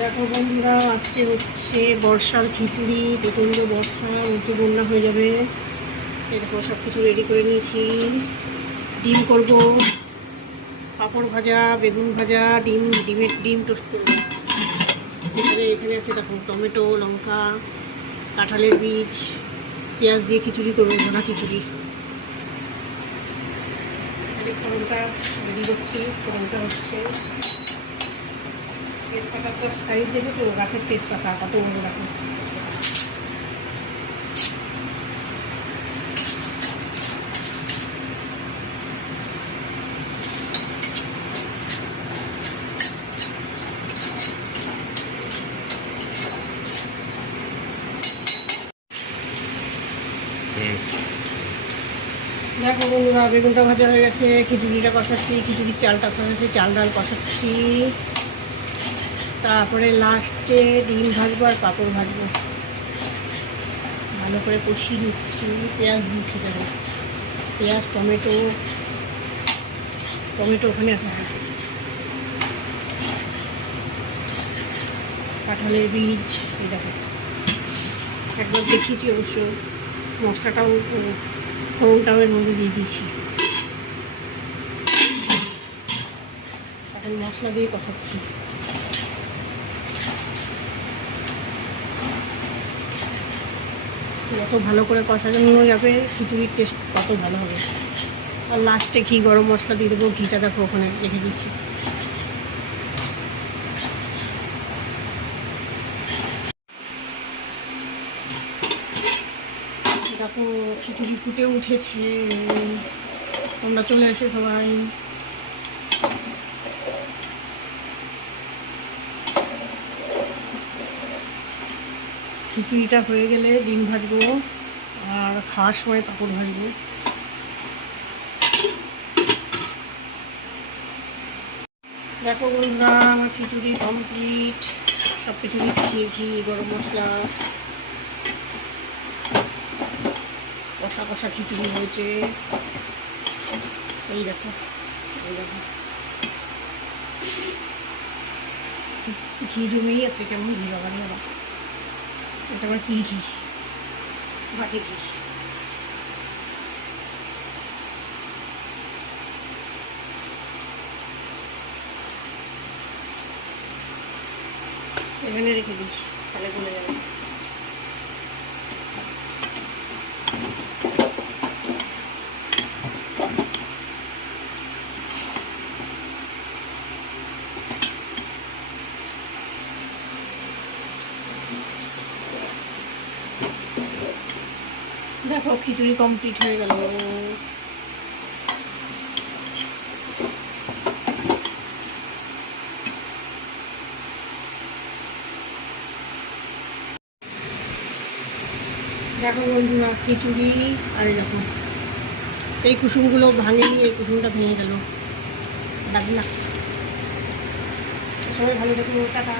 দেখো বন্ধুরা, আজকে হচ্ছে বর্ষার খিচুড়ি। প্রচণ্ড বর্ষা, নিচে বন্যা হয়ে যাবে। এরকম সব কিছু রেডি করে নিয়েছি। ডিম করব, পাঁপড় ভাজা, বেগুন ভাজা, ডিম টোস্ট করবো। এখানে আছে দেখো টমেটো, লঙ্কা, কাঁঠালের বীজ, পেঁয়াজ দিয়ে খিচুড়ি করবো, ভোনা খিচুড়ি। ফোড়নটা রেডি করছি। ফোড়নটা হচ্ছে তেজপাতা, তো সাইজ দেখেছো গাছের তেজপাতা কত বড় রাখো। দেখো বন্ধুরা, বেগুনটা ভাজা হয়ে গেছে, খিচুড়িটা কষাচ্ছি, খিচুড়ির চালটা কষাচ্ছি, চাল ডাল কষাচ্ছি। তারপরে লাস্টে ডিম ভাজবো আর পাঁপড় ভাজবো। ভালো করে কষিয়ে নিচ্ছি। পেঁয়াজ দিচ্ছি, দেখো পেঁয়াজ, টমেটো ওখানে আছে, কাঁঠালের বীজ, এই দেখো একবার দেখিয়েছি অবশ্য। মশলাটাও ফোড়নটাও এর মধ্যে দিয়ে দিয়েছি। এখন মশলা দিয়ে কষাচ্ছি। যত ভালো করে কষানো যাবে খিচুড়ির টেস্ট তত ভালো হবে। আর লাস্টে ঘি, গরম মশলা দিয়ে দেবো। ঘিটা দেখো ওখানে রেখে দিচ্ছি। দেখো খিচুড়ি ফুটে উঠেছে, তোমরা চলে এসো সবাই। খিচুড়িটা হয়ে গেলে ডিম ভাজবো আর খাওয়ার সময় পাঁপড় ভাজবো। দেখো বন্ধুরা, আমার খিচুড়ি কমপ্লিট। সব কিছু দিচ্ছি, ঘি, গরম মশলা, কষা কষা খিচুড়ি হয়েছে। এই দেখো ঘি জমেই আছে, কেমন ঘি বাগানি বাবা। এটা আবার কি ঘি? বাজে ঘি। এখানে রেখে দিচ্ছি, তাহলে গলে যাবে। দেখো খিচুড়ি কমপ্লিট হয়ে গেল। দেখো বন্ধুরা, খিচুড়ি। আর দেখো এই কুসুমগুলো ভাঙেনি, এই কুসুমটা ভেঙে গেল। ডাক না, সবাই ভালো থাকো, টাটা।